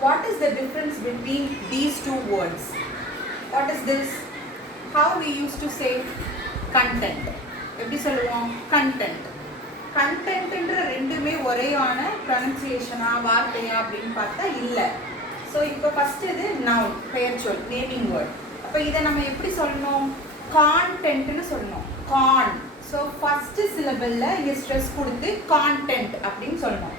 What is the difference between these two words? What is this? How we used to say content? எப்படி சொல்லுவோம்? Content. கண்டென்ட்ன்ற ரெண்டுமே ஒரேயான ப்ரொனன்சியேஷனா வார்த்தையா அப்படின்னு பார்த்தா இல்லை. ஸோ இப்போ ஃபஸ்ட்டு இது நவுன், பெயர்ச்சொல், நேமிங் வேர்ட். அப்போ இதை நம்ம எப்படி சொல்லணும்? கான்டென்ட்னு சொல்லணும். கான். ஸோ ஃபஸ்ட்டு சிலபிளில் இங்கே ஸ்ட்ரெஸ் கொடுத்து கான்டென்ட் அப்படின்னு சொல்லணும்.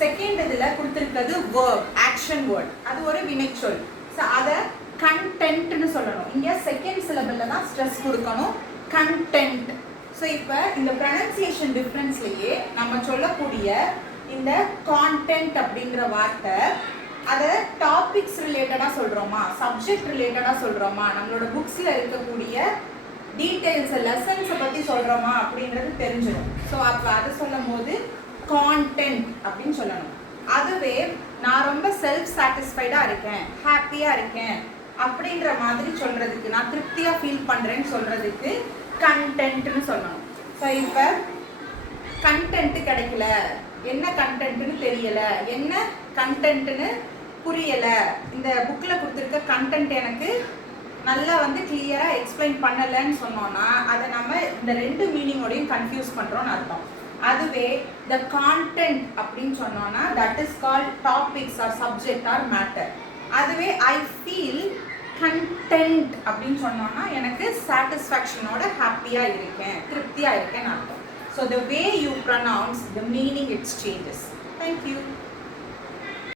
செகண்ட் இதில் கொடுத்துருக்கிறது வேர்ப், ஆக்ஷன் வேர்ட், அது ஒரு வினைச்சொல். ஸோ அதை கண்டென்ட்னு சொல்லணும். இங்கே செகண்ட் சிலபிளில் தான் ஸ்ட்ரெஸ் கொடுக்கணும், கண்டென்ட். ஸோ இப்போ இந்த ப்ரொனன்சியேஷன் டிஃப்ரென்ஸ்லேயே நம்ம சொல்லக்கூடிய இந்த கான்டென்ட் அப்படிங்கிற வார்த்தை அதை டாபிக்ஸ் ரிலேட்டடாக சொல்கிறோமா, சப்ஜெக்ட் ரிலேட்டடாக சொல்கிறோமா, நம்மளோட புக்ஸில் இருக்கக்கூடிய டீட்டெயில்ஸ் லெசன்ஸை பற்றி சொல்கிறோமா அப்படின்றது தெரிஞ்சிடும். ஸோ அப்போ அதை சொல்லும் போது கான்டென்ட் அப்படின்னு சொல்லணும். அதுவே நான் ரொம்ப செல்ஃப் சாட்டிஸ்ஃபைடாக இருக்கேன், ஹாப்பியாக இருக்கேன் அப்படின்ற மாதிரி சொல்கிறதுக்கு, நான் திருப்தியாக ஃபீல் பண்ணுறேன்னு சொல்கிறதுக்கு கண்டென்ட்னு சொல்லணும். ஸோ இப்போ கண்டென்ட்டு கிடைக்கல, என்ன கண்டென்ட்னு தெரியலை, என்ன கண்டென்ட்னு புரியலை, இந்த புக்கில் கொடுத்துருக்க கண்டென்ட் எனக்கு நல்லா கிளியராக எக்ஸ்பிளைன் பண்ணலைன்னு சொன்னோன்னா அதை நம்ம இந்த ரெண்டு மீனிங்கோடையும் கன்ஃபியூஸ் பண்ணுறோன்னு அர்த்தம். அதுவே த கான்டென்ட் அப்படின்னு சொன்னோன்னா that is called topics or subject or matter. அதுவே ஐ ஃபீல் கண்டென்ட் அப்படின்னு சொன்னோன்னா எனக்கு சாட்டிஸ்ஃபேக்ஷனோட ஹாப்பியாக இருக்கேன், திருப்தியாக இருக்கேன்னு அர்த்தம். So the way you pronounce the meaning it's changes. Thank you.